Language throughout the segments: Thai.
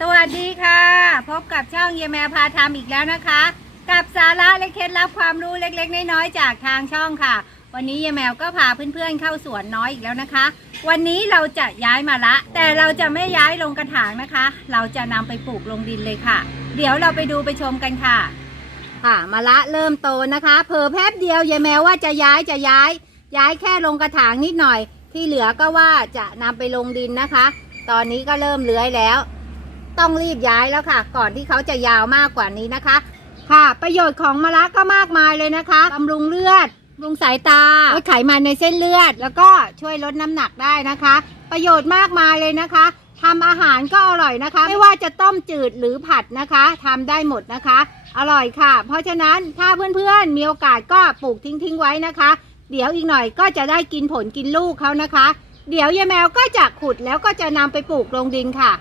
สวัสดีค่ะ พบกับช่องเยแมวพาทำอีกแล้วนะคะ กับสาระและเคล็ดลับความรู้เล็กๆน้อยๆจากทางช่องค่ะ วันนี้เยแมวก็พาเพื่อนๆเข้าสวนน้อยอีกแล้วนะคะ วันนี้เราจะย้ายมาละ แต่เราจะไม่ย้ายลงกระถางนะคะ เราจะนำไปปลูกลงดินเลยค่ะ เดี๋ยวเราไปดูไปชมกันค่ะ ค่ะมะละเริ่มโตนะคะเผลอแป๊บเดียวยายแมวว่าจะย้ายจะย้าย ย้ายแค่ลงกระถางนิดหน่อย ที่เหลือก็ว่าจะนำไปลงดินนะคะ ตอนนี้ก็เริ่มเลื้อยแล้ว ต้องรีบย้ายแล้วค่ะ ก่อนที่เขาจะยาวมากกว่านี้นะคะ ค่ะ ประโยชน์ของมะระก็มากมายเลยนะคะบำรุงเลือดบำรุงสายตาลดไขมันในเส้นเลือด แล้วก็ช่วยลดน้ำหนักได้นะคะ ประโยชน์มากมายเลยนะคะทำอาหารก็อร่อยนะคะ ไม่ว่าจะต้มจืดหรือผัดนะคะทำได้หมดนะคะ อร่อยค่ะ เพราะฉะนั้นถ้าเพื่อนๆมีโอกาสก็ปลูกทิ้งๆไว้นะคะ เดี๋ยวอีกหน่อยก็จะได้กินผลกินลูกเขานะคะ เดี๋ยวยายแมวก็จะขุดแล้วก็จะนำไปปลูกลงดินค่ะ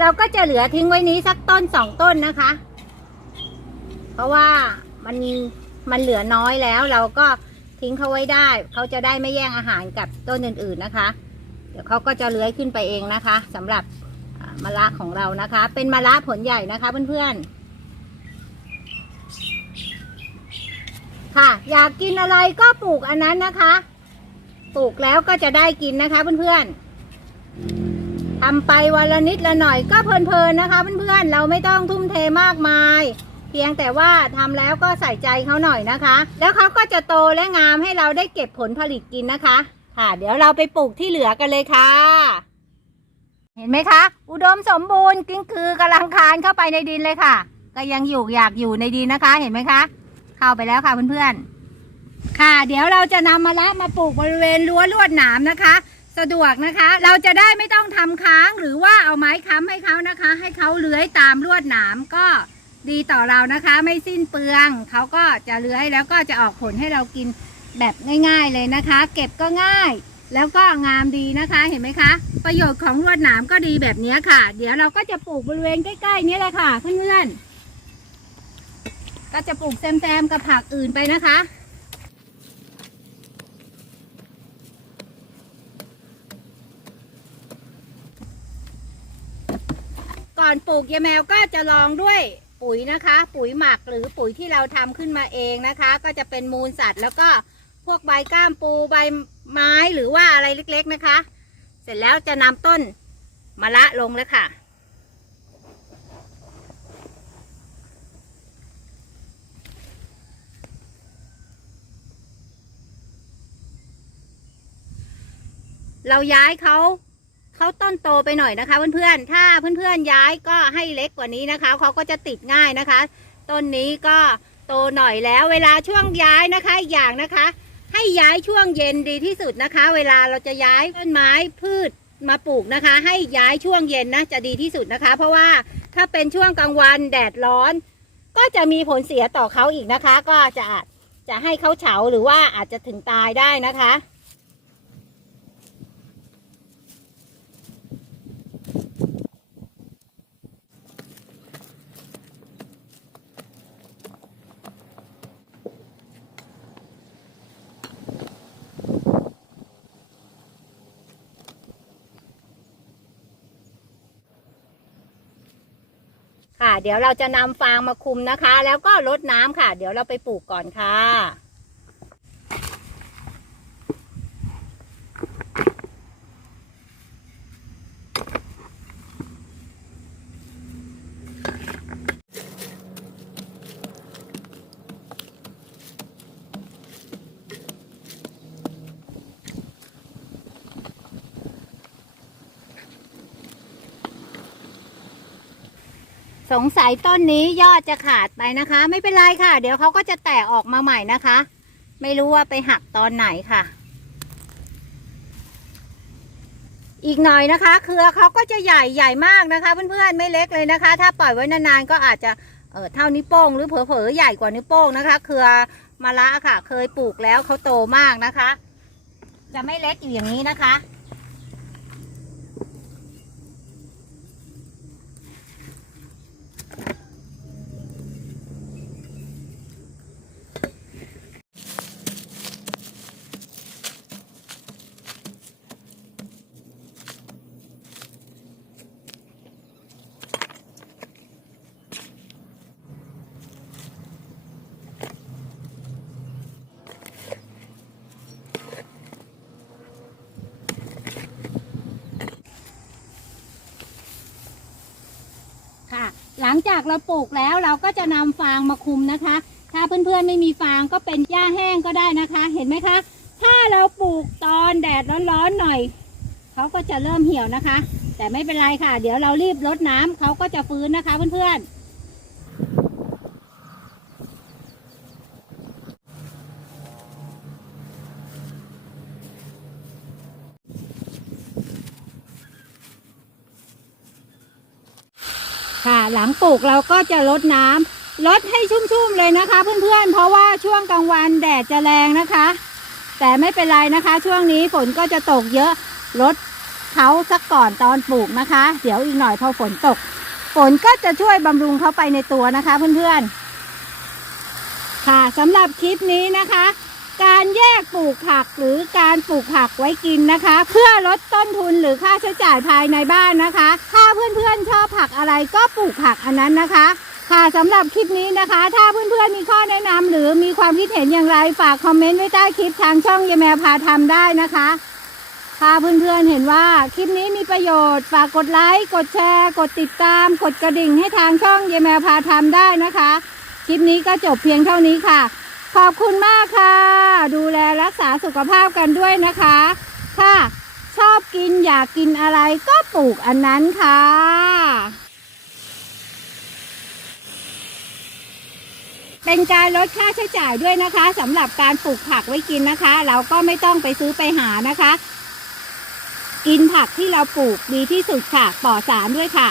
เราก็จะเหลือทิ้งไว้นี้สักต้นสองต้นนะคะ เพราะว่ามันมันเหลือน้อยแล้ว เราก็ทิ้งเขาไว้ได้ เขาจะได้ไม่แย่งอาหารกับต้นอื่นๆนะคะ เดี๋ยวเขาก็จะเลื้อยขึ้นไปเองนะคะสำหรับมะระของเรานะคะ เป็นมะระผลใหญ่นะคะเพื่อนๆค่ะอยากกินอะไรก็ปลูกอันนั้นนะคะ ปลูกแล้วก็จะได้กินนะคะเพื่อนๆ ทำไปวันละนิดละหน่อยก็เพลินๆนะคะเพื่อนๆเราไม่ต้องทุ่มเทมากมาย เพียงแต่ว่าทำแล้วก็ใส่ใจเขาหน่อยนะคะ แล้วเขาก็จะโตและงามให้เราได้เก็บผลผลิตกินนะคะ ค่ะ เดี๋ยวเราไปปลูกที่เหลือกันเลยค่ะ เห็นไหมคะ อุดมสมบูรณ์กิ้งคือกำลังคานเข้าไปในดินเลยค่ะ ก็ยังอยู่อยากอยู่ในดินนะคะ เห็นไหมคะ เข้าไปแล้วค่ะเพื่อนๆค่ะ เดี๋ยวเราจะนำมะละมาปลูกบริเวณรั้วลวดหนามนะคะ สะดวกนะคะ เราจะได้ไม่ต้องทำค้างหรือว่าเอาไม้ค้ำให้เขานะคะ ให้เขาเลื้อยตามลวดหนามก็ดีต่อเรานะคะ ไม่สิ้นเปลืองเขาก็จะเลื้อยแล้วก็จะออกผลให้เรากินแบบง่าย ๆเลยนะคะ เก็บก็ง่าย แล้วก็งามดีนะคะเห็นไหมคะ ประโยชน์ของลวดหนามก็ดีแบบนี้ค่ะ เดี๋ยวเราก็จะปลูกบริเวณใกล้ๆนี้แหละค่ะเพื่อนๆก็จะปลูกแซมๆกับผักอื่นไปนะคะ อนปลูกยาแมวก็จะลองด้วยปุ๋ยนะคะ ปุ๋ยหมักหรือปุ๋ยที่เราทำขึ้นมาเองนะคะ ก็จะเป็นมูลสัตว์ แล้วก็พวกใบก้ามปูใบไม้หรือว่าอะไรเล็กๆนะคะ เสร็จแล้วจะนำต้นมะละลงเลยค่ะ เราย้ายเขา เขาต้นโตไปหน่อยนะคะ เพื่อนๆ ถ้าเพื่อนๆย้ายก็ให้เล็กกว่านี้นะคะเขาก็จะติดง่ายนะคะ ต้นนี้ก็โตหน่อยแล้ว เวลาช่วงย้ายนะคะอีกอย่างนะคะ ให้ย้ายช่วงเย็นดีที่สุดนะคะ เวลาเราจะย้ายต้นไม้พืชมาปลูกนะคะ ให้ย้ายช่วงเย็นนะจะดีที่สุดนะคะ เพราะว่าถ้าเป็นช่วงกลางวันแดดร้อน ก็จะมีผลเสียต่อเขาอีกนะคะ ก็จะจะให้เขาเฉาหรือว่าอาจจะถึงตายได้นะคะ ค่ะ เดี๋ยวเราจะนำฟางมาคุมนะคะ แล้วก็รดน้ำค่ะ เดี๋ยวเราไปปลูกก่อนค่ะ สงสัยต้นนี้ยอดจะขาดไปนะคะ ไม่เป็นไรค่ะ เดี๋ยวเขาก็จะแตกออกมาใหม่นะคะ ไม่รู้ว่าไปหักตอนไหนค่ะ อีกหน่อยนะคะ เครือเขาก็จะใหญ่ใหญ่มากนะคะ เพื่อนๆไม่เล็กเลยนะคะ ถ้าปล่อยไว้นานๆก็อาจจะเออเท่านิ้วโป้งหรือเผลอๆใหญ่กว่านิ้วโป้งนะคะ เครือมะระค่ะ เคยปลูกแล้วเขาโตมากนะคะ จะไม่เล็กอยู่อย่างนี้นะคะ ค่ะ หลังจากเราปลูกแล้วเราก็จะนำฟางมาคุมนะคะ ถ้าเพื่อนๆไม่มีฟางก็เป็นหญ้าแห้งก็ได้นะคะ เห็นไหมคะ ถ้าเราปลูกตอนแดดร้อนๆหน่อยเขาก็จะเริ่มเหี่ยวนะคะ แต่ไม่เป็นไรค่ะ เดี๋ยวเรารีบรดน้ำเขาก็จะฟื้นนะคะเพื่อนๆ ค่ะ หลังปลูกเราก็จะลดน้ำลดให้ชุ่มๆเลยนะคะ เพื่อนๆ เพราะว่าช่วงกลางวันแดดจะแรงนะคะ แต่ไม่เป็นไรนะคะ ช่วงนี้ฝนก็จะตกเยอะลดเขาสักก่อนตอนปลูกนะคะ เดี๋ยวอีกหน่อยพอฝนตก ฝนก็จะช่วยบำรุงเขาไปในตัวนะคะ เพื่อนๆ ค่ะสำหรับคลิปนี้นะคะ การแยกปลูกผักหรือการปลูกผักไว้กินนะคะ เพื่อลดต้นทุนหรือค่าใช้จ่ายภายในบ้านนะคะ ถ้าเพื่อนๆชอบผักอะไรก็ปลูกผักอันนั้นนะคะ ค่ะสำหรับคลิปนี้นะคะ ถ้าเพื่อนๆมีข้อแนะนำหรือมีความคิดเห็นอย่างไรฝากคอมเมนต์ไว้ใต้คลิปทางช่องยายแมวพาทำได้นะคะถ้าเพื่อนๆเห็นว่าคลิปนี้มีประโยชน์ ฝากกดไลค์ กดแชร์ กดติดตาม กดกระดิ่งให้ทางช่องยายแมวพาทำได้นะคะ คลิปนี้ก็จบเพียงเท่านี้ค่ะ ขอบคุณมากค่ะ ดูแลรักษาสุขภาพกันด้วยนะคะ ถ้าชอบกินอยากกินอะไรก็ปลูกอันนั้นค่ะเป็นการลดค่าใช้จ่ายด้วยนะคะสำหรับการปลูกผักไว้กินนะคะ เราก็ไม่ต้องไปซื้อไปหานะคะ กินผักที่เราปลูกดีที่สุดค่ะปลอดสารด้วยค่ะ